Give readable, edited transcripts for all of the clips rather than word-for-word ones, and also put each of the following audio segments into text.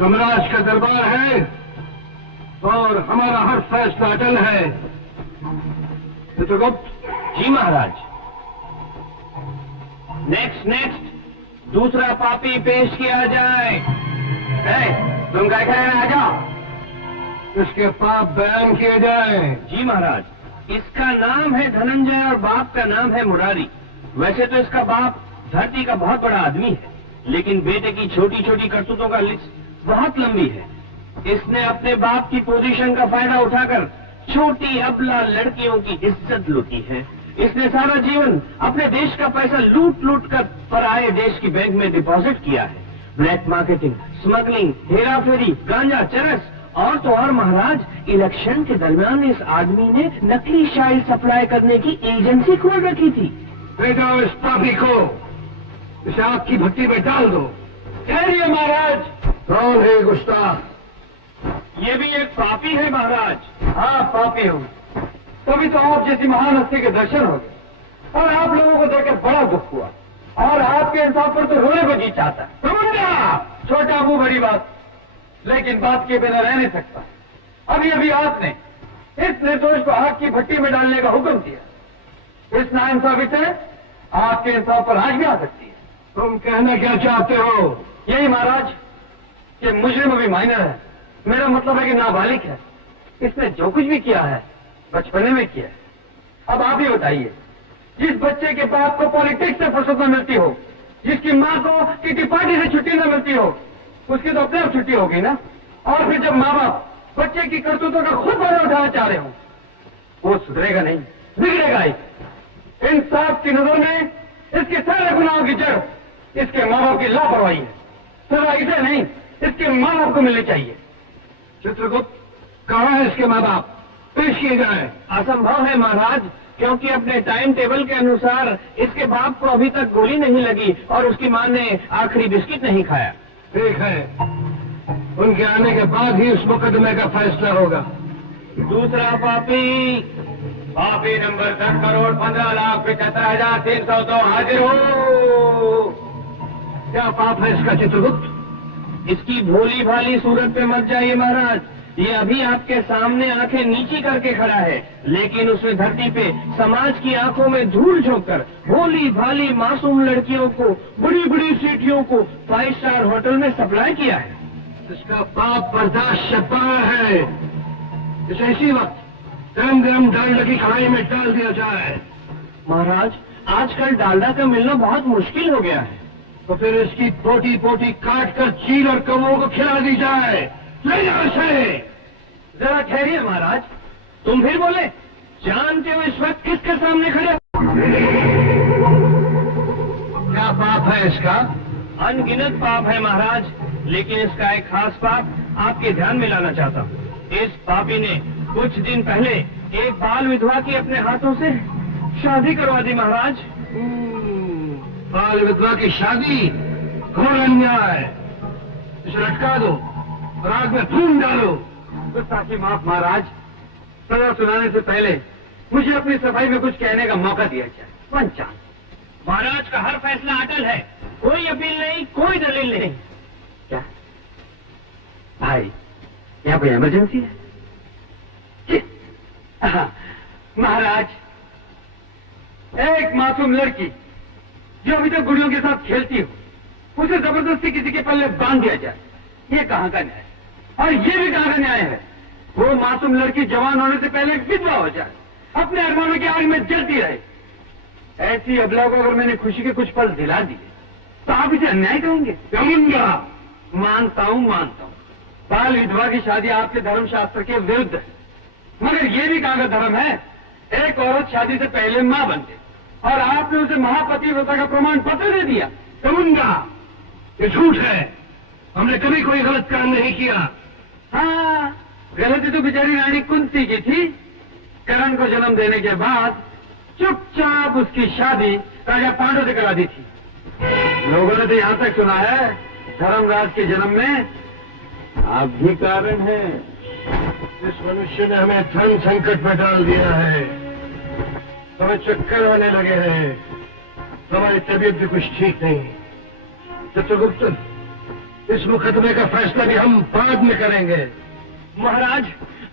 यमराज का दरबार है और हमारा हर फैसला अटल है। चित्रगुप्त। जी महाराज। नेक्स्ट दूसरा पापी पेश किया जाए। तुम क्या कह रहे हैं? आ जाओ। इसके पाप बयान किए जाए। जी महाराज। इसका नाम है धनंजय और बाप का नाम है मुरारी। वैसे तो इसका बाप धरती का बहुत बड़ा आदमी है, लेकिन बेटे की छोटी छोटी करतूतों का लिस्ट बहुत लंबी है। इसने अपने बाप की पोजीशन का फायदा उठाकर छोटी अबला लड़कियों की इज्जत लूटी है। इसने सारा जीवन अपने देश का पैसा लूट लूट कर पराये देश की बैंक में डिपॉजिट किया है। ब्लैक मार्केटिंग, स्मगलिंग, हेरा फेरी, गांजा, चरस और तो और महाराज, इलेक्शन के दरमियान इस आदमी ने नकली शाइल सप्लाई करने की एजेंसी खोल रखी थी। ले जाओ इस पापी को, इसे आग की भट्टी में डाल दो। ठहरिए महाराज। कौन है गुस्ताख? ये भी एक पापी है महाराज। हाँ, पापी हूँ। तभी तो आप जैसी महान हस्ती के दर्शन हो गए और आप लोगों को देखकर बड़ा दुख हुआ और आपके इंसाफ पर तो रोने को जी चाहता है। छोटा मुंह बड़ी बात, लेकिन बात के बिना रह नहीं सकता। अभी अभी आपने इस निर्दोष को आग की भट्टी में डालने का हुक्म दिया। इस नाइंसाफी से आपके इंसाफ पर आग भी आ सकती है। तुम कहना क्या चाहते हो? यही महाराज कि मुजरिम अभी माइनर है, मेरा मतलब है कि नाबालिग है। इसने जो कुछ भी किया है बचपने में किया है। अब आप ही बताइए, जिस बच्चे के बाप को पॉलिटिक्स से फुर्सत न मिलती हो, जिसकी माँ को किसी पार्टी से छुट्टी न मिलती हो, उसकी तो अपने आप छुट्टी होगी ना। और फिर जब माँ बाप बच्चे की करतूतों का खुद फायदा उठाना चाह रहे हो, वो सुधरेगा नहीं, बिगड़ेगा ही। इंसाफ की नजर में इसके सारे गुनाहों की जड़ इसके माँ बाप की लापरवाही है। सजा इसे नहीं, इसके माँ बाप को मिलनी चाहिए। चित्रगुप्त, कहाँ है इसके माँ बाप? पेश किए जाए। असंभव है महाराज, क्योंकि अपने टाइम टेबल के अनुसार इसके बाप को अभी तक गोली नहीं लगी और उसकी माँ ने आखिरी बिस्किट नहीं खाया। ठीक है, उनके आने के बाद ही उस मुकदमे का फैसला होगा। दूसरा पापी नंबर 10,15,75,302 हाजिर हो। क्या पाप है इसका चित्रगुप्त? इसकी भोली भाली सूरत पे मत जाइए महाराज। ये अभी आपके सामने आंखें नीची करके खड़ा है, लेकिन उसने धरती पे समाज की आंखों में धूल झोंककर भोली भाली मासूम लड़कियों को, बड़ी बड़ी सीटियों को 5 स्टार होटल में सप्लाई किया है। इसका पाप बर्दाश्त से बाहर है। इसे इसी वक्त गरम गरम डालडा की कढ़ाई में डाल दिया जाए। महाराज, आजकल डालडा का मिलना बहुत मुश्किल हो गया है। तो फिर इसकी पोटी पोटी काट कर चील और कौवों को खिला दी जाए। ले जाओ इसे। जरा ठहरिए महाराज, तुम फिर बोले? जानते हो इस वक्त किसके सामने खड़े? क्या पाप है इसका? अनगिनत पाप है महाराज, लेकिन इसका एक खास पाप आपके ध्यान में लाना चाहता हूँ। इस पापी ने कुछ दिन पहले एक बाल विधवा की अपने हाथों से शादी करवा दी महाराज। बाल विधवा की शादी? घोर अन्याय। इसे लटका दो और आग में फूंक डालो। गुस्ताखी माफ महाराज, सजा सुनाने से पहले मुझे अपनी सफाई में कुछ कहने का मौका दिया जाए। पंचान। महाराज का हर फैसला अटल है, कोई अपील नहीं, कोई दलील नहीं। क्या भाई, यहाँ कोई इमरजेंसी है? महाराज, एक मासूम लड़की जो अभी तक गुड़ियों के साथ खेलती हो, उसे जबरदस्ती किसी के पल्ले बांध दिया जाए, ये कहाँ का न्याय? और ये भी कहाँ का न्याय है? वो मासूम लड़की जवान होने से पहले विधवा हो जाए, अपने अरमानों की आग में जलती रहे। ऐसी अबला को अगर मैंने खुशी के कुछ पल दिला दिए तो आप इसे अन्याय कहेंगे? मानता हूँ। बाल विधवा की शादी आपके धर्म शास्त्र के विरुद्ध है, मगर ये भी कहाँ का धर्म है? एक औरत शादी से पहले मां बनते और आपने उसे महापतिव्रता का प्रमाण पत्र दे दिया। करूंगा, ये झूठ है। हमने कभी कोई गलत काम नहीं किया। हाँ, गलती तो बेचारी रानी कुंती की थी। करण को जन्म देने के बाद चुपचाप उसकी शादी राजा पांडु से करा दी थी। लोगों ने तो यहां तक सुना है धर्मराज के जन्म में आप भी कारण है। इस मनुष्य ने हमें धन संकट में डाल दिया है, हमें चक्कर आने लगे हैं, हमारी तबीयत भी कुछ ठीक नहीं। चित्रगुप्त, इस मुकदमे का फैसला भी हम बाद में करेंगे। महाराज,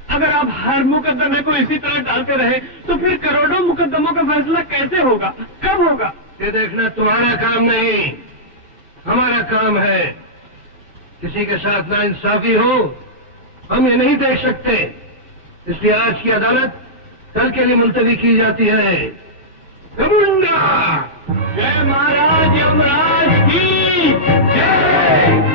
अगर आप हर मुकदमे को इसी तरह टालते रहे तो फिर करोड़ों मुकदमों का फैसला कैसे होगा, कब होगा? ये देखना तुम्हारा काम नहीं, हमारा काम है। किसी के साथ नाइंसाफी हो हम ये नहीं देख सकते, इसलिए आज की अदालत कल के लिए मुलतवी की जाती है। मुंडा! जय महाराज यमराज की जय।